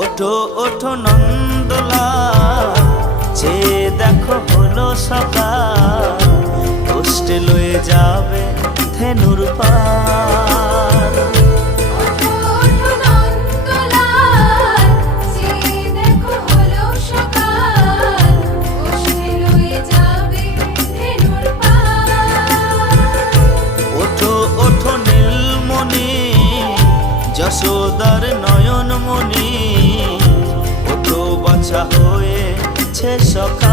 ওঠো ওঠো নন্দলাল, চেয়ে দেখো হলো সকাল, কষ্টে লয়ে যাবে ধেনুর পাল। ওঠো ওঠো নন্দলাল, চেয়ে দেখো হলো সকাল, কষ্টে লয়ে যাবে ধেনুর পাল। ওঠো ওঠো নীলমণি, যশোদার নয়নমণি, ওঠো বাছা হয়েছে সকাল।